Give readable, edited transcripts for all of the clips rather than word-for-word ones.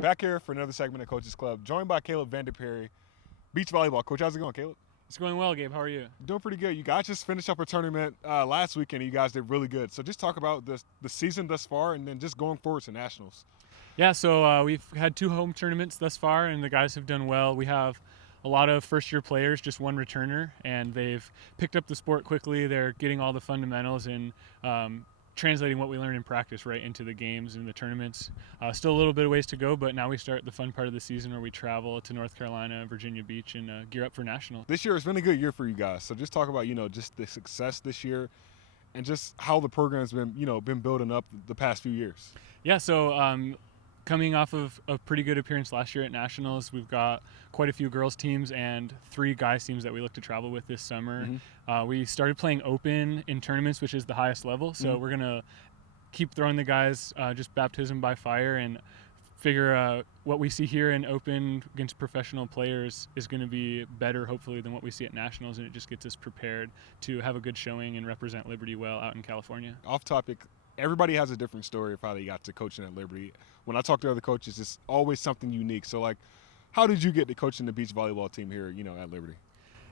Back here for another segment of Coaches Club, joined by Kaleb Vandeperre, Beach Volleyball. Coach, how's it going, Kaleb? It's going well, Gabe. How are you? Doing pretty good. You guys just finished up a tournament last weekend, and you guys did really good. So just talk about the season thus far and then just going forward to Nationals. Yeah, so we've had 2 home tournaments thus far, and the guys have done well. We have a lot of first-year players, just one returner, and they've picked up the sport quickly. They're getting all the fundamentals and translating what we learned in practice right into the games and the tournaments. Still a little bit of ways to go, but now we start the fun part of the season where we travel to North Carolina, Virginia Beach, and gear up for nationals. This year has been a good year for you guys. So just talk about, just the success this year and just how the program's been, been building up the past few years. Yeah, so coming off of a pretty good appearance last year at nationals, we've got quite a few girls teams and 3 guys teams that we look to travel with this summer. We started playing open in tournaments, which is the highest level, so we're gonna keep throwing the guys just baptism by fire and figure what we see here in open against professional players is going to be better hopefully than what we see at nationals, and it just gets us prepared to have a good showing and represent Liberty well out in California. Off topic, everybody has a different story of how they got to coaching at Liberty. When I talk to other coaches, it's always something unique. So, how did you get to coaching the beach volleyball team here, at Liberty?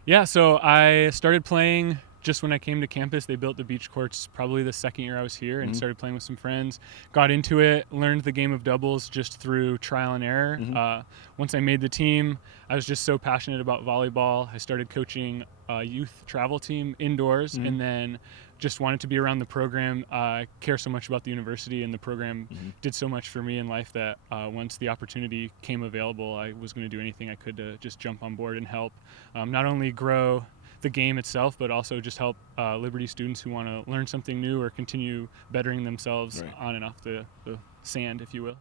Yeah, so I started playing just when I came to campus. They built the beach courts probably the second year I was here, and started playing with some friends. Got into it, learned the game of doubles just through trial and error. Once I made the team, I was just so passionate about volleyball. I started coaching a youth travel team indoors, and then just wanted to be around the program. I care so much about the university, and the program did so much for me in life that once the opportunity came available, I was going to do anything I could to just jump on board and help not only grow the game itself, but also just help Liberty students who want to learn something new or continue bettering themselves on and off the sand, if you will.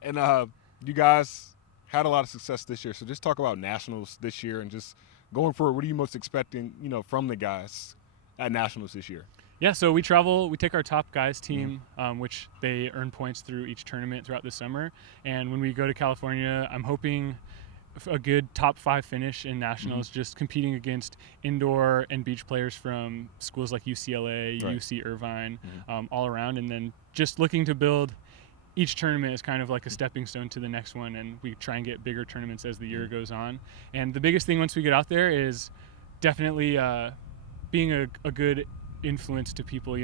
And you guys had a lot of success this year, so just talk about nationals this year and just going forward. What are you most expecting, from the guys at nationals this year? Yeah, so we take our top guys team, which they earn points through each tournament throughout the summer. And when we go to California, I'm hoping a good top 5 finish in nationals, just competing against indoor and beach players from schools like UCLA, UC Irvine, all around. And then just looking to build each tournament is kind of like a stepping stone to the next one, and we try and get bigger tournaments as the year goes on. And the biggest thing once we get out there is definitely being a good influence to people,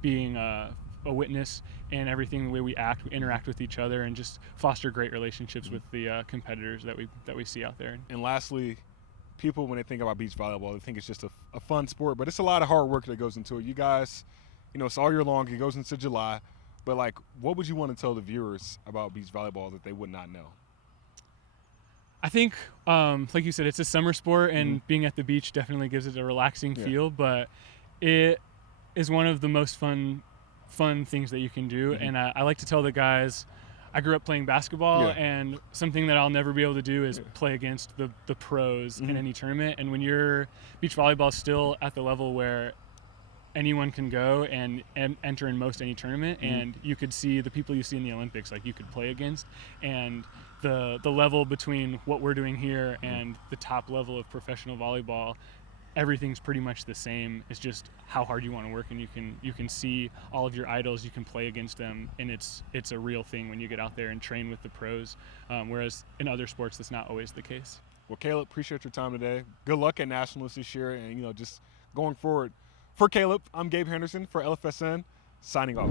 being a witness in everything, the way we act, we interact with each other, and just foster great relationships with the competitors that we see out there. And lastly, people, when they think about beach volleyball, they think it's just a fun sport, but it's a lot of hard work that goes into it. You guys, it's all year long. It goes into July. But, what would you want to tell the viewers about beach volleyball that they would not know? I think, like you said, it's a summer sport, and being at the beach definitely gives it a relaxing feel, but it is one of the most fun things that you can do. And I like to tell the guys, I grew up playing basketball, and something that I'll never be able to do is play against the pros in any tournament. And when you're beach volleyball still at the level where anyone can go and enter in most any tournament, and you could see the people you see in the Olympics, you could play against, and the level between what we're doing here and the top level of professional volleyball, everything's pretty much the same. It's just how hard you want to work, and you can see all of your idols, you can play against them, and it's a real thing when you get out there and train with the pros, whereas in other sports that's not always the case. Well, Kaleb, appreciate your time today. Good luck at nationals this year, and just going forward. For Kaleb, I'm Gabe Henderson for LFSN, signing off.